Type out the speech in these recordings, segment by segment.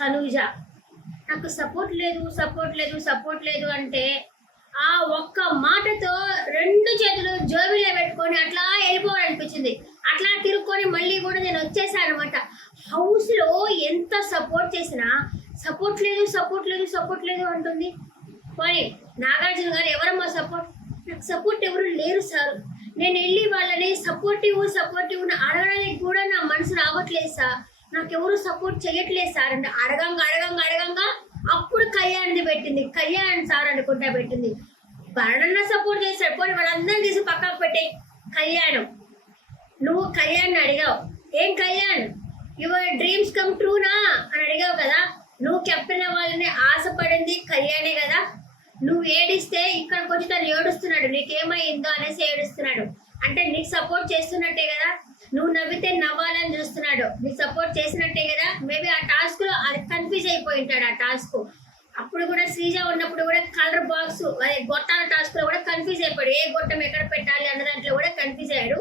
తనూజ నాకు సపోర్ట్ లేదు అంటే ఆ ఒక్క మాటతో 2 చేతులు జోబిలో పెట్టుకొని అట్లా వెళ్ళిపోవాలనిపించింది. అట్లా తిరుక్కొని మళ్ళీ కూడా నేను వచ్చేసాను అనమాట. హౌస్లో ఎంత సపోర్ట్ చేసినా సపోర్ట్ లేదు అంటుంది. పోనీ నాగార్జున గారు ఎవరమ్మా సపోర్ట్? నాకు సపోర్ట్ ఎవరు లేరు సార్. నేను వెళ్ళి వాళ్ళని సపోర్టివ్ అడగడానికి కూడా నా మనసు రావట్లేదు సార్. నాకెవరు సపోర్ట్ చేయట్లేదు సార్ అంటే అడగంగా అప్పుడు కళ్యాణ్ది పెట్టింది. కళ్యాణ్ సార్ అనుకుంటా పెట్టింది. భరణన్న సపోర్ట్ చేశాడు. పోనీ వాళ్ళందరినీ తీసి పక్కకు పెట్టే కళ్యాణం. నువ్వు కళ్యాణ్ అడిగావు, ఏం కళ్యాణ్ యువర్ డ్రీమ్స్ కమ్ ట్రూనా అని అడిగావు కదా. నువ్వు కెప్టెన్ అవ్వాలని ఆశపడింది కళ్యాణే కదా. నువ్వు ఏడిస్తే ఇక్కడికి వచ్చి తను ఏడుస్తున్నాడు, నీకేమైందో అనేసి ఏడుస్తున్నాడు. అంటే నీకు సపోర్ట్ చేస్తున్నట్టే కదా. నువ్వు నవ్వితే నవ్వాలని చూస్తున్నాడు, నీకు సపోర్ట్ చేసినట్టే కదా. మేబీ ఆ టాస్క్ లో అది కన్ఫ్యూజ్ అయిపోయి ఉంటాడు. ఆ టాస్క్ అప్పుడు కూడా శ్రీజ ఉన్నప్పుడు కూడా కలర్ బాక్స్ అదే గొట్టాల టాస్క్ లో కూడా కన్ఫ్యూజ్ అయిపోయాడు. ఏ గొట్టం ఎక్కడ పెట్టాలి అన్న దాంట్లో కూడా కన్ఫ్యూజ్ అయ్యాడు.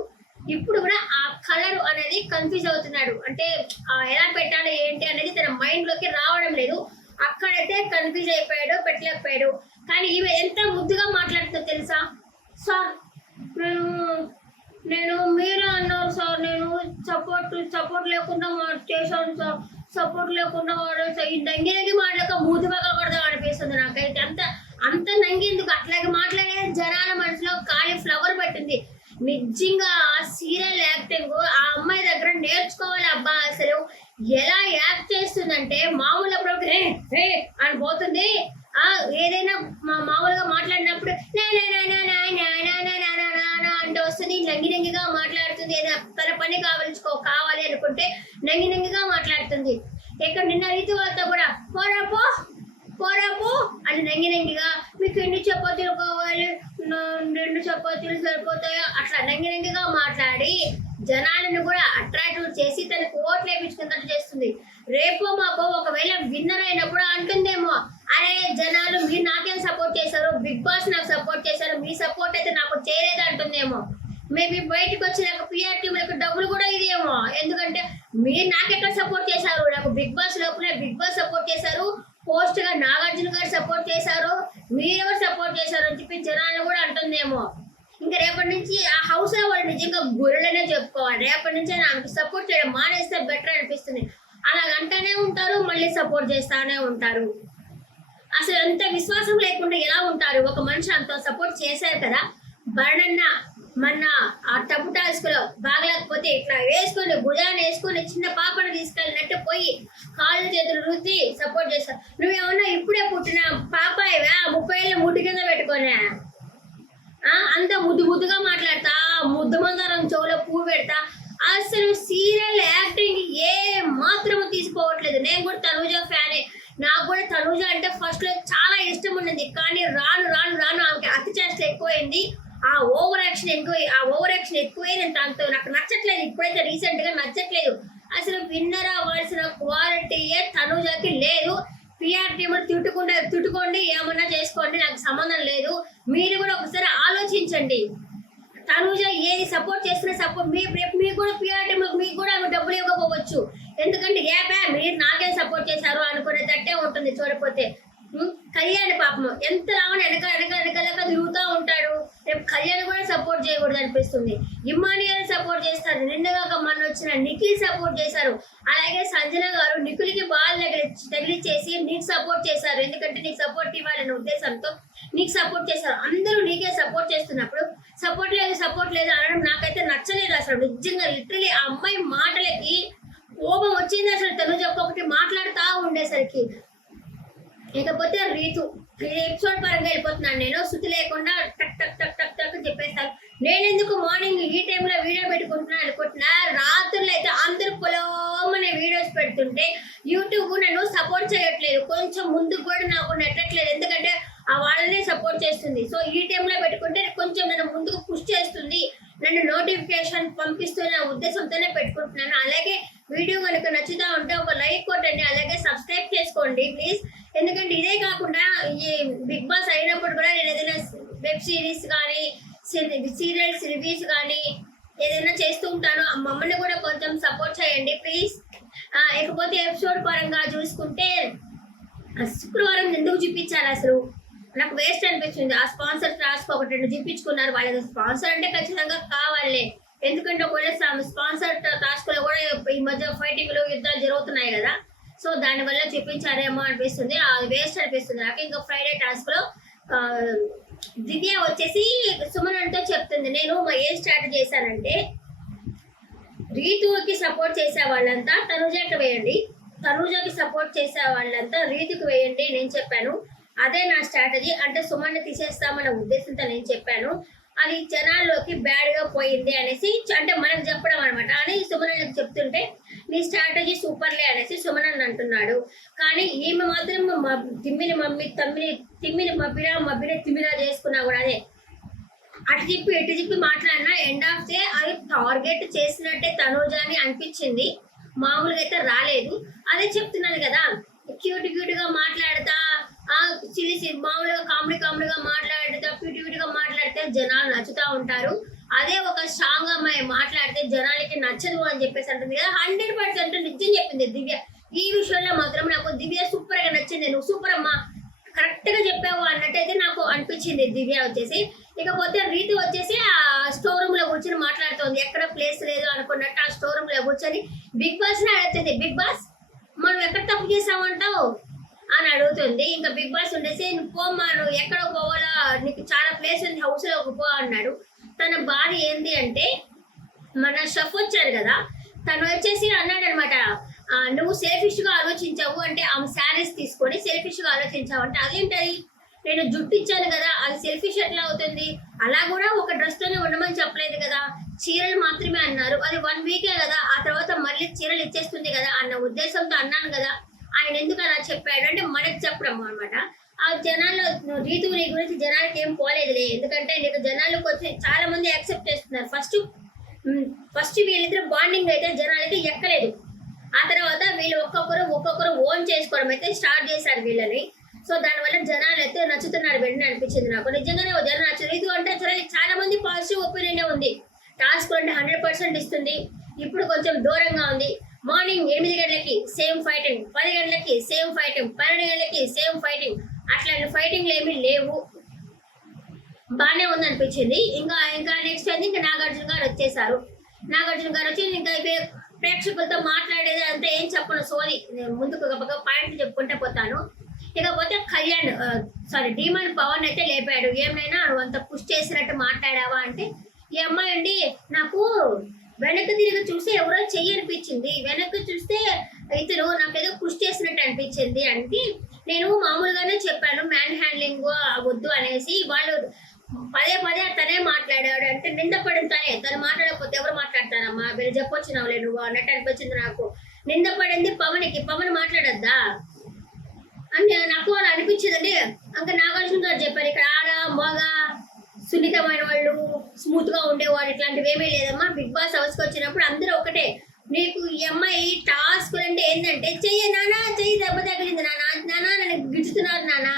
ఇప్పుడు కూడా ఆ కలర్ అనేది కన్ఫ్యూజ్ అవుతున్నాడు. అంటే ఎలా పెట్టాలి ఏంటి అనేది తన మైండ్ లోకి రావడం లేదు. అక్కడైతే కన్ఫ్యూజ్ అయిపోయాడు, పెట్టలేకపోయాడు. కానీ ఈమె ఎంత ముద్దుగా మాట్లాడుతుందో తెలుసా. సార్ నేను మీరే అన్నారు సార్, నేను సపోర్ట్ లేకుండా చేశాను సార్, సపోర్ట్ లేకుండా వాడాను సార్. ఈ నంగి మాట్లాడక మూతి బాగా కూడా అనిపిస్తుంది నాకైతే. అంత నంగి ఎందుకు అట్లాగే మాట్లాడే జనాల మనసులో కాలీఫ్లవర్ పెట్టింది. నిజంగా సీరియల్ యాక్టింగ్ ఆ అమ్మాయి దగ్గర నేర్చుకోవాలి అబ్బా. అసలు ఎలా యాక్ట్ చేస్తుందంటే మామూలు అప్పుడు అని పోతుంది. ఏదైనా మామూలుగా మాట్లాడినప్పుడు అంటే వస్తుంది, నంగిగా మాట్లాడుతుంది. ఏదైనా తన పని కావాలి అనుకుంటే నంగిగా మాట్లాడుతుంది. ఇక్కడ నిన్న రీతి వాళ్ళతో కూడా పోరాపో అని నంగిగా మీకు ఎన్ని చపాతీలు కావాలి, 2 చపాతీలు సరిపోతాయో అట్లా నంగిగా మాట్లాడి జనాలను కూడా అట్రాక్టివ్ చేసి తనకు ఓట్లు వేయించుకున్నట్టు చేస్తుంది. రేపో మాకో ఒకవేళ విన్నర్ అయినప్పుడు అంటుందేమో, అరే జనాలు మీరు నాకేం సపోర్ట్ చేశారు, బిగ్ బాస్ నాకు సపోర్ట్ చేశారు, మీ సపోర్ట్ అయితే నాకు చేయలేదు అంటుందేమో. మేబీ బయటకు వచ్చి నాకు పిఆర్ టీంలకు డబ్బులు కూడా ఇదేమో. ఎందుకంటే మీరు నాకెక్కడ సపోర్ట్ చేశారు, నాకు బిగ్ బాస్ లోపలే బిగ్ బాస్ సపోర్ట్ చేశారు, పోస్ట్ గా నాగార్జున గారు సపోర్ట్ చేశారు, మీరెవరు సపోర్ట్ చేశారు అని చెప్పి జనాలు కూడా అంటుందేమో. ఇంకా రేపటి నుంచి ఆ హౌస్ లో వాళ్ళు నిజంగా గుర్రెలనే చెప్పుకోవాలి. రేపటి నుంచి నాకు సపోర్ట్ చేయడం మానేస్తే బెటర్ అనిపిస్తుంది. అలాగంటానే ఉంటారు, మళ్ళీ సపోర్ట్ చేస్తానే ఉంటారు. అసలు ఎంత విశ్వాసం లేకుండా ఎలా ఉంటారు. ఒక మనిషి అంత సపోర్ట్ చేశారు కదా. బర్ణన్న మొన్న ఆ టబ్బు టాస్క్ లో బాగలేకపోతే ఇట్లా వేసుకొని భుజాన్ని వేసుకొని చిన్న పాపను తీసుకెళ్ళినట్టు పోయి కాళ్ళు చేతులు రుద్ది సపోర్ట్ చేస్తారు. నువ్వేమన్నా ఇప్పుడే పుట్టిన పాపాయివా 30 ఏళ్ళ ముడ్డు కింద పెట్టుకోనే అంత ముద్దుగా మాట్లాడతా, ముద్దు మందారం చెవులో పువ్వు పెడతా. అసలు సీరియల్ యాక్టింగ్ ఏ మాత్రము తీసుకోవట్లేదు. నేను కూడా తనూజ ఫ్యానే. నాకు కూడా తనూజ అంటే ఫస్ట్ లో చాలా ఇష్టం ఉన్నది. కానీ రాను ఆమెకి అతి చేష్టలు ఎక్కువైంది. ఆ ఓవర్ యాక్షన్ ఎక్కువై నేను తనతో నాకు నచ్చట్లేదు. ఇప్పుడైతే రీసెంట్ గా నచ్చట్లేదు. అసలు విన్నర్ అవ్వాల్సిన క్వాలిటీయే తనూజకి లేదు. పిఆర్ టీములు తిట్టుకోండి, ఏమన్నా చేసుకోండి, నాకు సంబంధం లేదు. మీరు కూడా ఒకసారి ఆలోచించండి. తనూజ ఏది సపోర్ట్ చేస్తున్న సపోర్ట్ మీకు కూడా పిఆర్ టీములకు మీకు కూడా డబ్బులు ఇవ్వకపోవచ్చు. ఎందుకంటే మీరు నాకే సపోర్ట్ చేశారు అనుకునేటట్టే ఉంటుంది చూడపోతే. కళ్యాణ్ పాపం ఎంత రావని వెనకాల తిరుగుతూ ఉంటాడు. రేపు కళ్యాణ్ కూడా సపోర్ట్ చేయకూడదు అనిపిస్తుంది. ఇమ్మానియల్ సపోర్ట్ చేస్తారు, నిన్నగాక మొన్న వచ్చిన నిఖిల్ సపోర్ట్ చేశారు. అలాగే సంజన గారు నిఖిల్కి బాల్ తగిలిచ్చేసి నీకు సపోర్ట్ చేశారు. ఎందుకంటే నీకు సపోర్ట్ ఇవ్వాలనే ఉద్దేశంతో నీకు సపోర్ట్ చేశారు. అందరూ నీకే సపోర్ట్ చేస్తున్నప్పుడు సపోర్ట్ లేదు అనడం నాకైతే నచ్చలేదు. అసలు నిజంగా లిటరలీ ఆ అమ్మాయి మాటలకి కోపం వచ్చింది. అసలు తనుజ ఒక్కొక్కటి మాట్లాడుతూ ఉండేసరికి. ఇకపోతే రీతు ఎపిసోడ్ పరంగా వెళ్ళిపోతున్నాను నేను. శృతి లేకుండా టక్ టక్ టక్ టక్ టక్ చెప్పేస్తాను. నేను ఎందుకు మార్నింగ్ ఈ టైంలో వీడియో పెట్టుకుంటున్నాను అనుకుంటున్నా. రాత్రులు అయితే అందరూ పొలమనే వీడియోస్ పెడుతుంటే యూట్యూబ్ నన్ను సపోర్ట్ చేయట్లేదు. కొంచెం ముందుకు కూడా నాకు నెట్టట్లేదు. ఎందుకంటే ఆ వాళ్ళనే సపోర్ట్ చేస్తుంది. సో ఈ టైంలో పెట్టుకుంటే కొంచెం నన్ను ముందుకు పుష్ చేస్తుంది, నన్ను నోటిఫికేషన్ పంపిస్తున్న ఉద్దేశంతోనే పెట్టుకుంటున్నాను. అలాగే వీడియో కనుక నచ్చుతా ఉంటే ఒక లైక్ కొట్టండి, అలాగే సబ్స్క్రైబ్ చేసుకోండి ప్లీజ్. ఎందుకంటే ఇదే కాకుండా ఈ బిగ్ బాస్ అయినప్పుడు కూడా నేను ఏదైనా వెబ్ సిరీస్ కానీ సీరియల్స్ రివ్యూస్ కానీ ఏదైనా చేస్తూ ఉంటాను. మమ్మల్ని కూడా కొంచెం సపోర్ట్ చేయండి ప్లీజ్. ఇకపోతే ఎపిసోడ్ పరంగా చూసుకుంటే శుక్రవారం ఎందుకు చూపించాలి అసలు నాకు వేస్ట్ అనిపించింది. ఆ స్పాన్సర్ టాస్క్ ఒకటి రెండు చూపించుకున్నారు. వాళ్ళకి స్పాన్సర్ అంటే ఖచ్చితంగా కావాలి, ఎందుకంటే ఒకవేళ స్పాన్సర్ టాస్క్ లో కూడా ఈ మధ్య ఫైటింగ్లు యుద్ధాలు జరుగుతున్నాయి కదా, సో దానివల్ల చూపించారేమో అనిపిస్తుంది. అది వేస్ట్ అనిపిస్తుంది నాకు. ఇంకా ఫ్రైడే టాస్క్ లో దివ్య వచ్చేసి సుమన్తో చెప్తుంది, నేను ఏం స్టార్ట్ చేశానంటే రీతుకి సపోర్ట్ చేసే వాళ్ళంతా తనుజకి వేయండి, తనుజకి సపోర్ట్ చేసే వాళ్ళంతా రీతుకి వేయండి నేను చెప్పాను. అదే నా స్ట్రాటజీ, అంటే సుమన్ని తీసేస్తామన్న ఉద్దేశంతో నేను చెప్పాను. అది జనాల్లోకి బ్యాడ్ గా పోయింది అనేసి అంటే మనకు చెప్పడం అనమాట అని సుమన్ చెప్తుంటే నీ స్ట్రాటజీ సూపర్లే అనేసి సుమన్ అంటున్నాడు. కానీ ఈమె మాత్రం తిమ్మిని మబ్బిన తిమ్మిరా చేసుకున్నా కూడా అదే అటు చెప్పి మాట్లాడినా ఎండ్ ఆఫ్ డే అది టార్గెట్ చేసినట్టే తనూజ అని అనిపించింది, మామూలుగా అయితే రాలేదు. అదే చెప్తున్నాను కదా, క్యూట్ గా మాట్లాడతా చిల్లి మామూలుగా కామెడీగా మాట్లాడతా క్యూట్ గా మాట్లాడితే జనాలు నచ్చుతా ఉంటారు. అదే ఒక స్ట్రాంగ్ అమ్మాయి మాట్లాడితే జనాలకి నచ్చదు అని చెప్పేసి అంటుంది కదా. 100% నిజం చెప్పింది దివ్య. ఈ విషయంలో మాత్రం నాకు దివ్య సూపర్ గా నచ్చింది. నువ్వు సూపర్ అమ్మా, కరెక్ట్ గా చెప్పావు అన్నట్టయితే నాకు అనిపించింది దివ్య వచ్చేసి. ఇకపోతే రీతి వచ్చేసి ఆ స్టోర్ రూమ్ లో కూర్చొని మాట్లాడుతోంది, ఎక్కడ ప్లేస్ లేదు అనుకున్నట్టు ఆ స్టోర్ రూమ్ లో కూర్చొని బిగ్ బాస్ ని అడుగుతుంది, బిగ్ బాస్ మనం ఎక్కడ తప్పు చేసామంటావు అని అడుగుతుంది. ఇంకా బిగ్ బాస్ ఉండేసి నువ్వు పోమ్మా, నువ్వు ఎక్కడ పోవాలా, నీకు చాలా ప్లేస్ ఉంది హౌస్ లో పో అన్నాడు. తన బాధ ఏంది అంటే మన షెఫ్ వచ్చారు కదా, తను వచ్చేసి అన్నాడు అనమాట, నువ్వు సెల్ఫిష్ గా ఆలోచించావు అంటే ఆమె శారీస్ తీసుకొని సెల్ఫిష్ గా ఆలోచించావు అంటే అదేంటది, నేను జుట్టు ఇచ్చాను కదా అది సెల్ఫిష్ ఎట్లా అవుతుంది, అలా కూడా ఒక డ్రెస్ తోనే ఉండమని చెప్పలేదు కదా, చీరలు మాత్రమే అన్నారు, అది 1 వీకే కదా, ఆ తర్వాత మళ్ళీ చీరలు ఇచ్చేస్తుంది కదా అన్న ఉద్దేశంతో అన్నాను కదా, ఆయన ఎందుకు అలా చెప్పాడు అంటే మనకు చెప్పడం అనమాట. ఆ జనాల్లో రీతు నీ గురించి జనాలకి ఏం పోలేదులే, ఎందుకంటే నీకు జనాలకు వచ్చి చాలా మంది యాక్సెప్ట్ చేస్తున్నారు. ఫస్ట్ వీళ్ళిద్దరు బాండింగ్ అయితే జనాలకి ఎక్కలేదు, ఆ తర్వాత వీళ్ళు ఒక్కొక్కరు ఓన్ చేసుకోవడం అయితే స్టార్ట్ చేశారు వీళ్ళని. సో దానివల్ల జనాలు అయితే నచ్చుతున్నారు వెంటనే అనిపించింది నాకు. నిజంగానే జనం నచ్చదు. ఇది అంటే చాలా మంది పాజిటివ్ ఒపీనియన్ ఉంది. టాస్క్ అంటే 100% ఇస్తుంది. ఇప్పుడు కొంచెం దూరంగా ఉంది. మార్నింగ్ 8 గంటలకి సేమ్ ఫైటింగ్, 10 గంటలకి సేమ్ ఫైటింగ్, 12 గంటలకి సేమ్ ఫైటింగ్, అట్లాంటి ఫైటింగ్లు ఏమీ లేవు. బాగానే ఉంది అనిపించింది. ఇంకా నెక్స్ట్ అయితే ఇంకా నాగార్జున గారు వచ్చేసారు. నాగార్జున గారు వచ్చి ఇంకా ప్రేక్షకులతో మాట్లాడేది అంతా ఏం చెప్పను, సోది ముందుకు ఒక పాయింట్ చెప్పుకుంటే పోతాను. ఇకపోతే డీమన్ పవన్ అయితే లేపాడు. ఏమైనా నువ్వు అంత పుష్ చేసినట్టు మాట్లాడావా అంటే, ఈ అమ్మాయి అండి నాకు వెనక్కి తిరిగి చూస్తే ఎవరో చెయ్యి అనిపించింది, వెనక్కి చూస్తే ఇతను నాకేదో పుష్ చేసినట్టు అనిపించింది అంటే నేను మామూలుగానే చెప్పాను మ్యాన్ హ్యాండ్లింగ్ వద్దు అనేసి. వాళ్ళు పదే తనే మాట్లాడాడు అంటే నిందపడింది తనే, తను మాట్లాడకపోతే ఎవరు మాట్లాడతారమ్మా, వీళ్ళు చెప్పొచ్చినావులే నువ్వు అన్నట్టు అనిపించింది నాకు. నిందపడింది పవన్ మాట్లాడద్దా అని నాకు అలా అనిపించిందండి. ఇంకా నాగార్జున గారు చెప్పారు, ఇక్కడ ఆడ మగ సున్నితమైన వాళ్ళు స్మూత్ గా ఉండేవాళ్ళు ఇట్లాంటివి ఏమీ లేదమ్మా, బిగ్ బాస్ హౌస్కి వచ్చినప్పుడు అందరూ ఒకటే. నీకు ఈ అమ్మాయి టాస్క్ అంటే ఏంటంటే చెయ్యి దెబ్బ తగిలింది నాన్న నన్ను గిడుతున్నారు నాన్న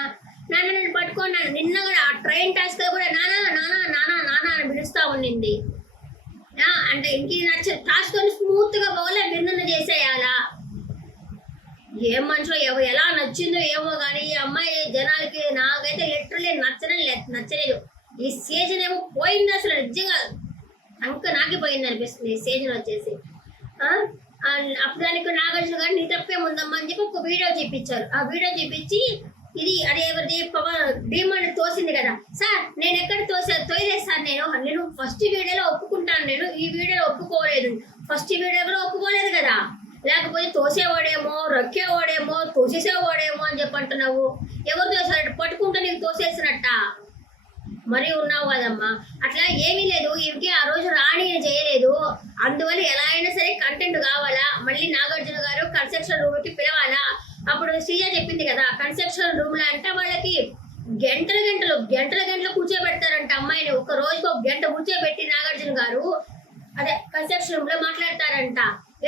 నన్ను పట్టుకున్నాను. నిన్న కూడా ఆ ట్రైన్ టాస్క్ కూడా నానా అని పిలుస్తా ఉండింది. అంటే ఇంక నచ్చ టాస్క్ స్మూత్ గా పోలే బిందన చేసేయాలా, ఏం మనిషో ఎలా నచ్చిందో ఏమో కానీ ఈ అమ్మాయి జనాలకి నాకైతే లిటరలీ నచ్చలేదు. ఈ సీజన్ ఏమో పోయింది అసలు, నిజంగా నాకే పోయింది అనిపిస్తుంది ఈ సీజన్ వచ్చేసి. అప్పుడు దానికి నాగార్జున గారు నీ తప్పే ఉందమ్మా అని చెప్పి ఒక వీడియో చూపించారు. ఆ వీడియో చూపించి అదే ఎవరిది డీమాండ్ తోసింది కదా సార్, నేను ఎక్కడ తోయలేదు సార్, నేను ఫస్ట్ వీడియోలో ఒప్పుకుంటాను, నేను ఈ వీడియోలో ఒప్పుకోలేదు, ఫస్ట్ వీడియోలో ఒప్పుకోలేదు కదా, లేకపోతే తోసేవాడేమో రక్కేవాడేమో తోసేసేవాడేమో అని చెప్పి అంటున్నావు. ఎవరు తోసారట, పట్టుకుంటే నీకు తోసేసినట్ట మరి ఉన్నావు కదమ్మా. అట్లా ఏమీ లేదు, ఇవికి ఆ రోజు రాణి చేయలేదు, అందువల్ల ఎలా అయినా సరే కంటెంట్ కావాలా. మళ్ళీ నాగార్జున గారు కన్స్ట్రక్షన్ రూమ్ కి పిలవాలా. అప్పుడు శ్రీజ చెప్పింది కదా, కన్స్ట్రక్షన్ రూమ్ లో అంటే వాళ్ళకి గంటల కూర్చోబెడతారంట అమ్మాయిని. ఒక రోజుకి 1 గంట కూర్చోబెట్టి నాగార్జున గారు అదే కన్స్ట్రక్షన్ రూమ్ లో మాట్లాడతారంట.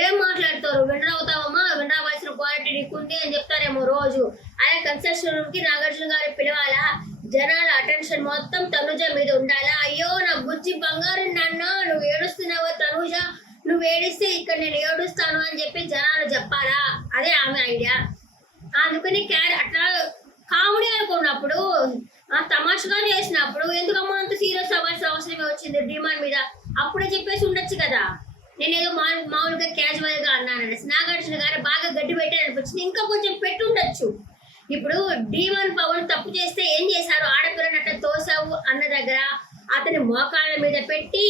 ఏం మాట్లాడతారు, వినర్ అవుతావమ్మా, వినర్ అవ్వాల్సిన క్వాలిటీ నీకుంది అని చెప్తారేమో రోజు. అదే కన్స్ట్రక్షన్ రూమ్ కి నాగార్జున గారు పిలవాలా, జనాల అటెన్షన్ మొత్తం తనుజ మీద ఉండాలా. అయ్యో నా బుజ్జి బంగారు నాన్న నువ్వు ఏడుస్తున్నావా తనుజ, నువ్వు ఏడిస్తే ఇక్కడ నేను ఏడుస్తాను అని చెప్పి జనాలు చెప్పాలా, అదే ఆమె ఐడియా. అందుకని అట్లా కామెడీ అనుకున్నప్పుడు తమాషగా చేసినప్పుడు ఎందుకమ్మా అంత సీరియస్ అవ్వాల్సిన అవసరమే వచ్చింది డిమాండ్ మీద, అప్పుడే చెప్పేసి ఉండొచ్చు కదా. నేనేదో మామూలుగా క్యాజువల్ గా అన్నాను. నాగార్జున గారు బాగా గడ్డి పెట్టారు అనిపించింది, ఇంకా కొంచెం పెట్టుండొచ్చు. ఇప్పుడు డీమాన్ పవన్ తప్పు చేస్తే ఏం చేశారు, ఆడపిల్లని అట్లా తోసావు అన్న దగ్గర అతని మోకాళ్ళ మీద పెట్టి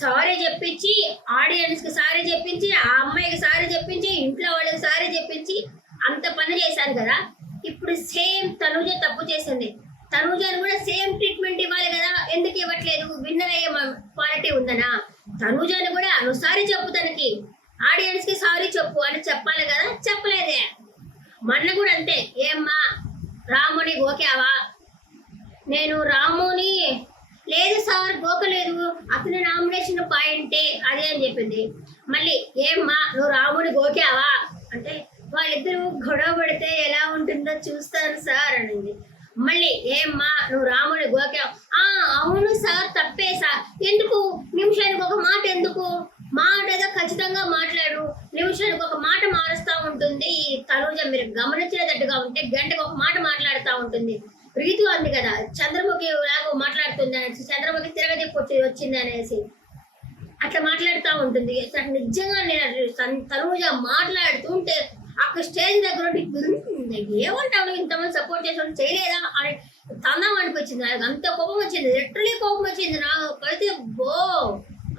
సారీ చెప్పించి, ఆడియన్స్ కి సారీ చెప్పించి, ఆ అమ్మాయికి సారీ చెప్పించి, ఇంట్లో వాళ్ళకి సారీ చెప్పించి అంత పని చేశారు కదా. ఇప్పుడు సేమ్ తనుజ తప్పు చేసింది, తనుజని కూడా సేమ్ ట్రీట్మెంట్ ఇవ్వాలి కదా. ఎందుకు ఇవ్వట్లేదు? విన్నర్ అయ్యే క్వాలిటీ ఉందనా? తనుజని కూడా నువ్వు సారీ చెప్పు, తనకి ఆడియన్స్ కి సారీ చెప్పు అని చెప్పాలి కదా, చెప్పలేదే. మొన్న కూడా అంతే, ఏమ్మా రాముని గోకావా? నేను రాముని లేదు సార్ గోకలేదు, అతని నామినేషన్ పాయింటే అదే అని చెప్పింది. మళ్ళీ ఏమ్మా నువ్వు రాముని గోకావా అంటే వాళ్ళిద్దరూ గొడవ పడితే ఎలా ఉంటుందో చూస్తాను సార్ అనింది. మళ్ళీ ఏమ్మా నువ్వు రాముని గోకావు? అవును సార్ తప్పే సార్. ఎందుకు నిమిషానికి ఒక మాట, ఎందుకు మాట ఏదో ఖచ్చితంగా మాట్లాడు, నిమిషానికి ఒక మాట మారుస్తూ ఉంటుంది ఈ తనుజ. మీరు గమనించినట్టుగా ఉంటే గంటకు ఒక మాట మాట్లాడుతూ ఉంటుంది. రీతు అంది కదా చంద్రముఖి లాగా మాట్లాడుతుంది అనేసి, చంద్రముఖి తిరగతిప్పొచ్చి వచ్చింది అనేసి అట్లా మాట్లాడుతూ ఉంటుంది. నిజంగా నేను తనుజ మాట్లాడుతుంటే అక్కడ స్టేజ్ దగ్గర ఏమంటావు, ఇంతమంది సపోర్ట్ చేసి చేయలేదా అని తందాం అనిపించింది. నాకు అంత కోపం వచ్చింది, లిటరలీ కోపం వచ్చింది. నాకు అయితే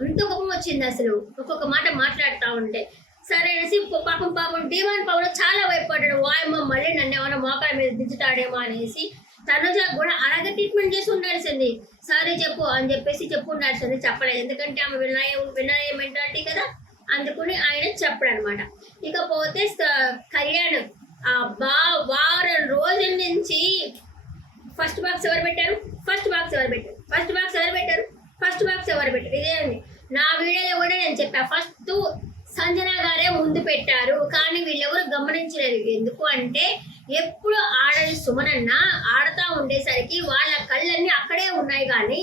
అంత కోపం వచ్చింది అసలు ఒక్కొక్క మాట మాట్లాడుతూ ఉంటే. సరే అనేసి పాపం డిమాండ్ పవన్ చాలా భయపడ్డాడు. వాయమ్మ మళ్ళీ నన్ను ఏమైనా మోకాళ్ళ మీద దించుతాడేమో అనేసి. తనుజ కూడా అలాగే ట్రీట్మెంట్ చేసి ఉండాల్సింది, సారీ చెప్పు అని చెప్పేసి చెప్పు ఉండాల్సింది. చెప్పలేదు, ఎందుకంటే ఆమె వినయ మెంటాలిటీ కదా, అందుకుని ఆయన చెప్పడు అనమాట. ఇకపోతే కళ్యాణ్ వారం రోజుల నుంచి ఫస్ట్ బాక్స్ ఎవరు పెట్టారు, ఇదే ఉంది నా వీడియోలో కూడా నేను చెప్పా. ఫస్ట్ సంజన గారే ముందు పెట్టారు, కానీ వీళ్ళెవరు గమనించలేదు. ఎందుకు అంటే ఎప్పుడు ఆడని సుమనన్న ఆడుతూ ఉండేసరికి వాళ్ళ కళ్ళన్నీ అక్కడే ఉన్నాయి, కానీ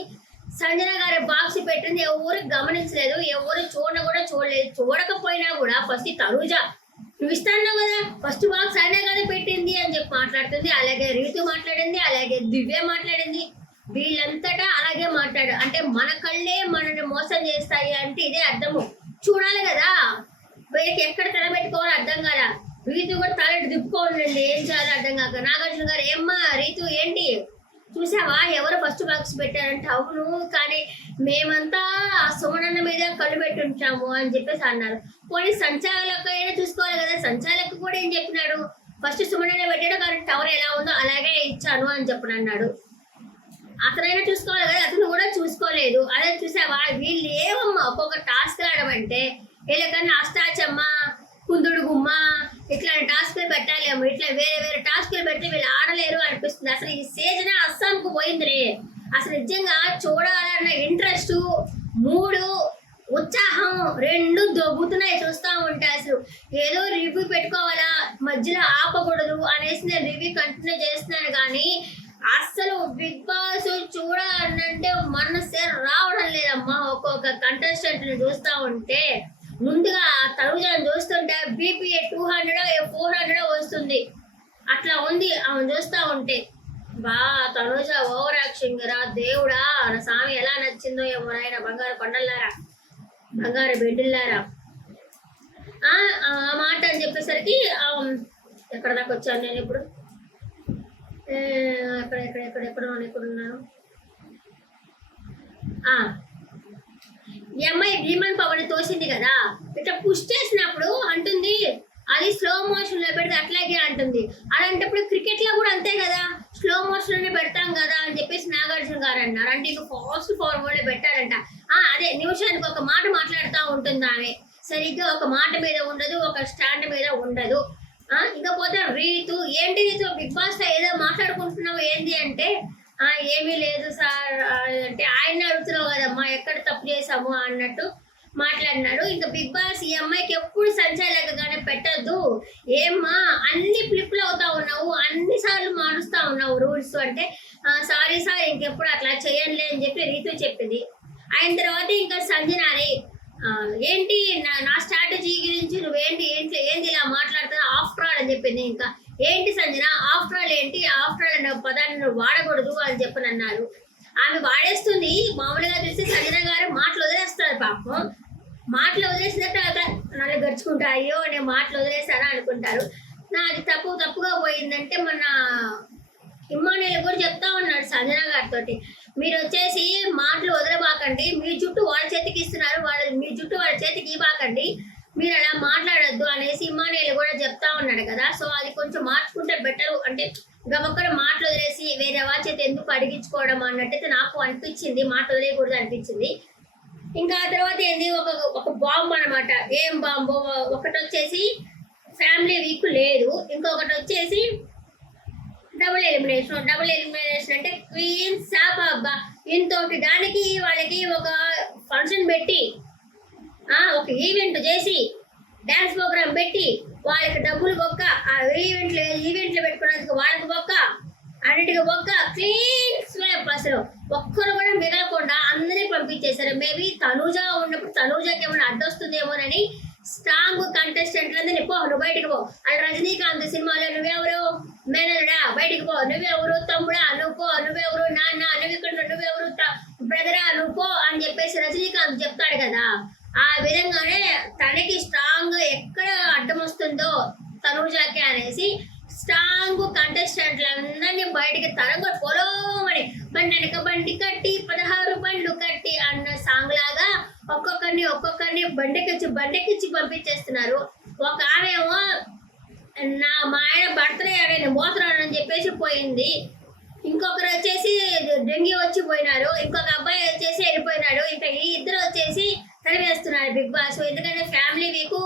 సంజన గారి బాక్స్ పెట్టింది ఎవరు గమనించలేదు, ఎవరు చూడలేదు. చూడకపోయినా కూడా ఫస్ట్ తనుజ నువ్వు ఇస్తాను కదా ఫస్ట్ బాక్స్ అయినా కదా పెట్టింది అని చెప్పి మాట్లాడుతుంది. అలాగే రీతు మాట్లాడింది, అలాగే దివ్య మాట్లాడింది. వీళ్ళంతటా అలాగే మాట్లాడు అంటే మన కళ్ళే మనని మోసం చేస్తాయి అంటే ఇదే అర్థము. చూడాలి కదా, వీళ్ళకి ఎక్కడ తల పెట్టుకోవాలో అర్థం కాదా. రీతు కూడా తల దిప్పుకోండి, ఏం చేయాలో అర్థం కాక. నాగార్జున గారు ఏమ్మా రీతు ఏంటి చూసావా ఎవరు ఫస్ట్ బాక్స్ పెట్టారంటే అవును, కానీ మేమంతా సుమనన్న మీద కళ్ళు పెట్టుంటాము అని చెప్పేసి అన్నారు. పోనీ సంచాలక అయినా చూసుకోవాలి కదా, సంచాలక కూడా ఏం చెప్పినాడు, ఫస్ట్ సుమనన్న పెట్టాడు కానీ టవర్ ఎలా ఉందో అలాగే ఇచ్చాను అని చెప్పని అన్నాడు. అతనైనా చూసుకోవాలి కదా, అతను కూడా చూసుకోలేదు. అదే చూసావా వీళ్ళు ఏమమ్మా ఒక్కొక్క టాస్క్ ఆడమంటే వీళ్ళకన్నా అష్టాచమ్మ కుందుడు గుమ్మ ఇట్లాంటి టాస్క్లు పెట్టాలేమో, ఇట్లా వేరే టాస్క్లు పెడితే వీళ్ళు ఆడలేరు అనిపిస్తుంది. అసలు ఈ సీజన్ అస్సాంకు పోయిందిరే. అసలు నిజంగా చూడాలన్న ఇంట్రెస్ట్, మూడు, ఉత్సాహం రెండు దొబ్బుతున్నాయి చూస్తూ ఉంటే. అసలు ఏదో రివ్యూ పెట్టుకోవాలా, మధ్యలో ఆపకూడదు అనేసి నేను రివ్యూ కంటిన్యూ చేస్తున్నాను, కానీ అస్సలు బిగ్ బాస్ చూడాలంటే మనసే రావడం లేదమ్మా. ఒక్కొక్క కంటెస్టెంట్ ని చూస్తూ ఉంటే ముందుగా తనుజను చూస్తుంటే బీపీ 200 400 వస్తుంది, అట్లా ఉంది ఆమె చూస్తూ ఉంటే. తనుజ ఓవర్ యాక్షన్ రా దేవుడా, నా స్వామి ఎలా నచ్చిందో ఏమో నాయన. బంగారు కొండల్లారా, బంగారు బిడ్డల్లారా ఆ మాట అని చెప్పేసరికి ఎక్కడ దాకా వచ్చాను నేను ఇప్పుడు, ఎక్కడున్నాను. ఈ అమ్మాయి భీమన్ పవన్ తోసింది కదా, ఇట్లా పుష్ చేసినప్పుడు అంటుంది అది స్లో మోషన్ లో పెడితే అట్లాగే అంటుంది. అలాంటప్పుడు క్రికెట్ లో కూడా అంతే కదా, స్లో మోషన్ లోనే పెడతాం కదా అని చెప్పేసి నాగార్జున గారు అన్నారు. అంటే ఇక ఫాస్ట్ ఫార్వర్డ్ పెట్టారంట. అదే నిమిషానికి ఒక మాట మాట్లాడుతూ ఉంటుంది ఆమె, సరిగ్గా ఒక మాట మీద ఉండదు, ఒక స్టాండ్ మీద ఉండదు. ఇకపోతే రీతు ఏంటి రీతు బిగ్ బాస్ లో ఏదో మాట్లాడుకుంటున్నావు ఏంది అంటే ఏమీ లేదు సార్ అంటే ఆయన అడుగుతున్నావు కదమ్మా ఎక్కడ తప్పు చేసాము అన్నట్టు మాట్లాడినాడు. ఇంకా బిగ్ బాస్ ఈ అమ్మాయికి ఎప్పుడు సంచాలకగానే పెట్టద్దు, ఏమ్మా అన్ని ఫ్లిప్లు అవుతా ఉన్నావు, అన్ని సార్లు మారుస్తా ఉన్నావు రూల్స్ అంటే సారీ సార్ ఇంకెప్పుడు అట్లా చేయండి అని చెప్పి రీతు చెప్పింది. అయిన తర్వాత ఇంకా సంజనాని ఏంటి నా స్ట్రాటజీ గురించి నువ్వేంటి ఏంటి ఏంది ఇలా మాట్లాడుతున్నావు ఆఫ్టర్ ఆల్ అని చెప్పింది. ఇంకా ఏంటి సంజన ఆఫ్టర్ ఆల్ ఏంటి, ఆఫ్టర్ ఆల్ అనే పదాన్ని నువ్వు వాడకూడదు అని చెప్పని అన్నారు. ఆమె వాడేస్తుంది. మామూలుగా చూస్తే సంజన గారు మాటలు వదిలేస్తారు పాపం. మాటలు వదిలేసినట్టు నన్ను గడుచుకుంటా అయ్యో నేను మాటలు వదిలేసానా అనుకుంటారు. నాది తప్పుగా పోయిందంటే మన ఇమ్మానుయేల్ కూడా చెప్తా ఉన్నాడు సంజన గారితో, మీరు వచ్చేసి మాటలు వదలబాకండి, మీ జుట్టు వాళ్ళ చేతికి ఇస్తున్నారు, మీ జుట్టు వాళ్ళ చేతికి ఇవ్వకండి, మీరు అలా మాట్లాడొద్దు అనేసి ఇమ్మానుయేల్ కూడా చెప్తా ఉన్నాడు కదా. సో అది కొంచెం మార్చుకుంటే బెటర్. అంటే గమక్కడ మాటలు వదిలేసి వేరే వాళ్ళ చేతి ఎందుకు అడిగించుకోవడం అన్నట్టయితే నాకు అనిపించింది, మాటలు వదిలేయకూడదు అనిపించింది. ఇంకా ఆ తర్వాత ఏంది ఒక బాంబు అనమాట. ఏం బాంబు, ఒకటి వచ్చేసి ఫ్యామిలీ వీక్ లేదు, ఇంకొకటి వచ్చేసి డబుల్ ఎలిమినేషన్ అంటే క్వీన్ సాప్ అబ్బా. ఇంతోటి దానికి వాళ్ళకి ఒక ఫంక్షన్ పెట్టి ఒక ఈవెంట్ చేసి డాన్స్ ప్రోగ్రామ్ పెట్టి వాళ్ళకి డబ్బులు బొక్క, ఆ ఈవెంట్లు పెట్టుకున్నందుకు వాళ్ళకి బొక్క, అన్నిటికీ బొక్క, క్లీన్ స్వైప్. అసలు ఒక్కరు కూడా మిగలకుండా అందరినీ పంపించేశారు. మేబీ తనూజ ఉన్నప్పుడు తనూజకి ఏమైనా అడ్డొస్తుందేమోనని స్ట్రాంగ్ కంటెస్టెంట్లందరినీ పో నువ్వు బయటకు పో. అలా రజనీకాంత్ సినిమాలో నువ్వెవరు మేనలుడా బయటికి పో, నువ్వెవరు తమ్ముడా నువ్వు పో, నువ్వెవరు నాన్న నువ్వు ఇక్కడ, నువ్వెవరు బ్రదరా నువ్వు పో అని చెప్పేసి రజనీకాంత్ చెప్తాడు కదా. ఆ విధంగానే తనకి స్ట్రాంగ్ ఎక్కడ అడ్డం వస్తుందో తనూజాకి అనేసి స్ట్రాంగ్ కంటెస్టెంట్లందరినీ బయటికి తరంగా పొలమని బండెనక బండి కట్టి 16 బండ్లు కట్టి అన్న సాంగ్ లాగా ఒక్కొక్కరిని బండెక్కిచ్చి పంపించేస్తున్నారు. ఒక ఆమెమో మా ఆయన బర్త్డే నేను పోతున్నానని చెప్పేసి పోయింది, ఇంకొకరు వచ్చేసి డెంగ్యూ వచ్చి పోయినారు, ఇంకొక అబ్బాయి వచ్చేసి వెళ్ళిపోయినాడు. ఇంకా ఈ ఇద్దరు వచ్చేసి తరివేస్తున్నారు బిగ్ బాస్. ఎందుకంటే ఫ్యామిలీ వీక్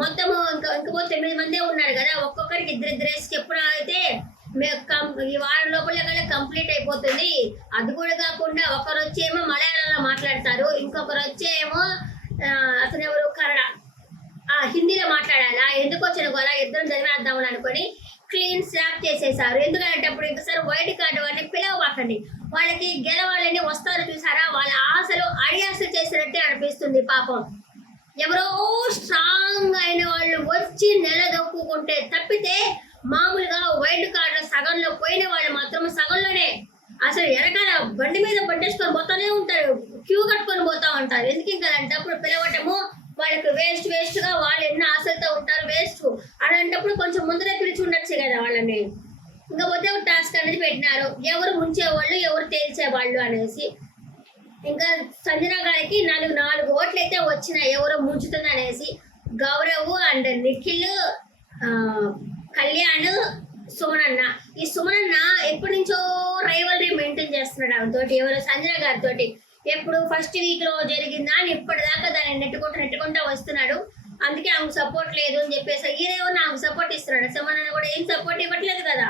మొత్తము ఇంకపోతే 9 మందే ఉన్నారు కదా, ఒక్కొక్కరికి ఇద్దరు చెప్పున అయితే ఈ వారం లోపల కంప్లీట్ అయిపోతుంది. అది కూడా కాకుండా ఒకరు వచ్చేమో మలయాళంలో మాట్లాడతారు, ఇంకొకరు వచ్చేమో అతను ఎవరు కన్నడ హిందీలో మాట్లాడాలా, ఎందుకు వచ్చిన గోలా ఇద్దరు జరిమేద్దామని అనుకొని క్లీన్ స్లాప్ చేసేసారు. ఎందుకంటే అప్పుడు ఇంకసారి వైట్ కార్డు వాడిని పిలవబాకండి, వాళ్ళకి గెలవాలని వస్తారు చూసారా, వాళ్ళ ఆశలు అడియాసలు చేసినట్టే అనిపిస్తుంది. పాపం ఎవరో స్ట్రాంగ్ అయిన వాళ్ళు వచ్చి నిలదొక్కుంటే తప్పితే మామూలుగా వైల్డ్ కార్డు సగంలో పోయిన వాళ్ళు మాత్రం సగంలోనే అసలు వెనకాల బండి మీద పట్టేసుకొని పోతానే ఉంటారు, క్యూ కట్టుకొని పోతా ఉంటారు. ఎందుకు ఇంకా అప్పుడు పిలవటము వాళ్ళకి వేస్ట్ గా వాళ్ళు ఎన్నో ఆశలతో ఉంటారు, వేస్ట్ అలాంటప్పుడు కొంచెం ముందరే పిలిచి ఉండొచ్చు కదా వాళ్ళని. ఇంకా పోతే టాస్క్ అనేది పెట్టినారు, ఎవరు ముంచేవాళ్ళు ఎవరు తేల్చేవాళ్ళు అనేసి. ఇంకా సంజన గారికి 4 ఓట్లు అయితే వచ్చినాయి ఎవరో ముంచుతుంది అనేసి. గౌరవ్ అండ్ నిఖిల్, కళ్యాణ్, సుమనన్న. ఈ సుమనన్న ఎప్పటి నుంచో రైవల్రీ మెయింటైన్ చేస్తున్నాడు ఆమెతోటి, ఎవరు సంజన గారితో. ఎప్పుడు ఫస్ట్ వీక్ లో జరిగిందా అని ఇప్పటిదాకా దాన్ని నెట్టుకుంటా వస్తున్నాడు. అందుకే ఆమెకు సపోర్ట్ లేదు అని చెప్పేసి ఈయనేమో ఆమెకు సపోర్ట్ ఇస్తున్నాడు, సుమనన్న కూడా ఏం సపోర్ట్ ఇవ్వట్లేదు కదా,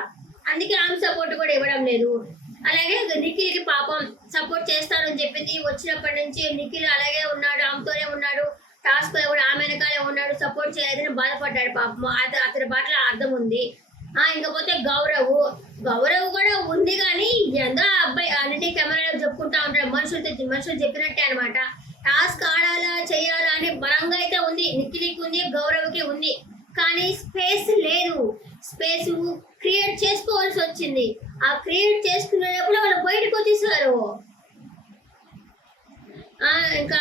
అందుకే ఆమె సపోర్ట్ కూడా ఇవ్వడం లేదు. అలాగే నిఖిల్కి పాపం సపోర్ట్ చేస్తానని చెప్పింది, వచ్చినప్పటి నుంచి నిఖిల్ అలాగే ఉన్నాడు, ఆమెతోనే ఉన్నాడు, టాస్క్ లో కూడా ఆమె వెనకాలే ఉన్నాడు, సపోర్ట్ చేయలేదని బాధపడ్డాడు పాపం. అతని బాటలో అర్థం ఉంది. ఇంకపోతే గౌరవ్ కూడా ఉంది కానీ ఎంతో అబ్బాయి అన్నిటి కెమెరాలో చెప్పుకుంటా ఉంటాడు, మనుషులు చెప్పినట్టే అనమాట. టాస్క్ ఆడాలా చేయాలా అని బలంగా అయితే ఉంది, నిఖిల్కి ఉంది, గౌరవ్కి ఉంది, కానీ స్పేస్ లేదు. స్పేస్ క్రియేట్ చేసుకోవాల్సి వచ్చింది. ఆ క్రియేట్ చేసుకునేటప్పుడు వాళ్ళు బయటకు వచ్చేసారు. ఇంకా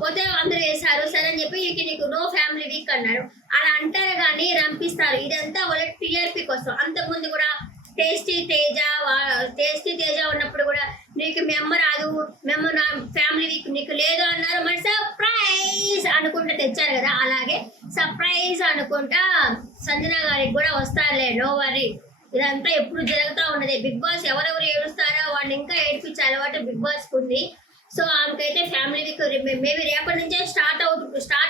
పోతే అందరూ వేశారు సరే అని చెప్పి నీకు నో ఫ్యామిలీ వీక్ అన్నారు. అలా అంటారు కానీ రంపిస్తారు. ఇదంతా వాళ్ళ టీఆర్పీ కోసం. అంతకుముందు కూడా టేస్టీ తేజ ఉన్నప్పుడు కూడా నీకు మెమ్మ రాదు, మెమ్మ నా ఫ్యామిలీ వీక్ నీకు లేదు అన్నారు. మరి సర్ప్రైజ్ అనుకుంటా తెచ్చారు కదా, అలాగే సర్ప్రైజ్ అనుకుంటా సంజన గారికి కూడా వస్తారులే, నో వరీ. ఇదంతా ఎప్పుడు జరుగుతూ ఉన్నది. బిగ్ బాస్ ఎవరెవరు ఏడుస్తారో వాడిని ఇంకా ఏడిపించే అలవాటు బిగ్ బాస్కి ఉంది. సో ఆమెకైతే ఫ్యామిలీ వీక్ మేబీ రేపటి నుంచే స్టార్ట్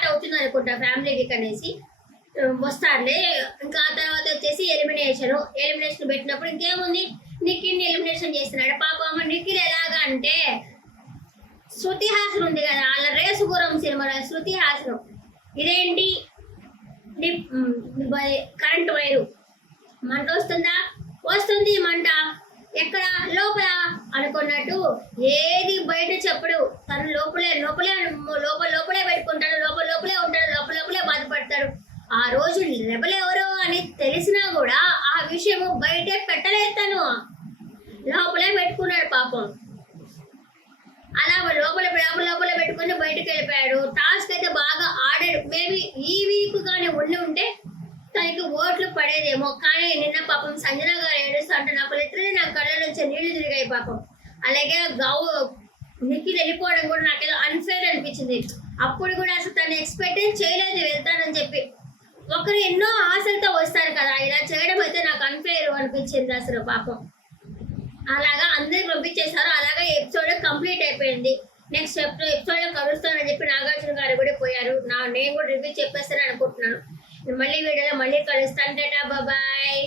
అవుతుంది అనుకుంటా ఫ్యామిలీ వీక్ అనేసి. వస్తారులే. ఇంకా ఆ తర్వాత వచ్చేసి ఎలిమినేషన్ పెట్టినప్పుడు ఇంకేముంది, నిఖిల్ని ఎలిమినేషన్ చేస్తున్నాడు. పాపం నిఖిల్ ఎలాగా అంటే శృతి హాసన్ ఉంది కదా, వాళ్ళ రేసుగురం సినిమాలో శృతి హాసన్ ఇదేంటి కరెంట్ వైరు మంట వస్తుంది మంట ఎక్కడ లోపల అనుకున్నట్టు ఏది బయట చెప్పడు. తను లోపలే లోపలే లోపలే పెట్టుకుంటాడు, లోపలే ఉంటాడు, లోపలే బాధపడతాడు. ఆ రోజు రెబల్ ఎవరో అని తెలిసినా కూడా ఆ విషయము బయటే పెట్టలేదు. తను లోపలే పెట్టుకున్నాడు పాపం. అలా లోపల పెట్టుకుని బయటకు వెళ్ళిపోయాడు. టాస్క్ అయితే బాగా ఆడాడు. మేబీ ఈ వీక్ కానీ ఉంటే తనకి ఓట్లు పడేదేమో. కానీ నిన్న పాపం సంజన గారు ఏడుస్తా అంటే నాకు లిటరలీ నా కళ్ళ నుంచి నీళ్లు తిరిగాయి పాపం. అలాగే నిఖిల్ వెళ్ళిపోవడం కూడా నాకేదో అన్ఫేర్ అనిపించింది. అప్పుడు కూడా అసలు తను ఎక్స్పెక్ట్ చేయలేదు వెళ్తానని చెప్పి. ఒకరు ఎన్నో ఆశలతో వస్తారు కదా, ఇలా చేయడం అయితే నాకు అన్ఫేర్ అనిపించింది అసలు పాపం. అలాగా అందరికి పంపించేశారు. అలాగా ఎపిసోడ్ కంప్లీట్ అయిపోయింది. నెక్స్ట్ ఎపిసోడ్ కలుస్తానని చెప్పి నాగార్జున గారు కూడా పోయారు. నేను కూడా రివ్యూ చెప్పేస్తానని అనుకుంటున్నాను. మళ్ళీ వీడియోలో మళ్ళీ కలుస్తాను. టాటా బాయ్.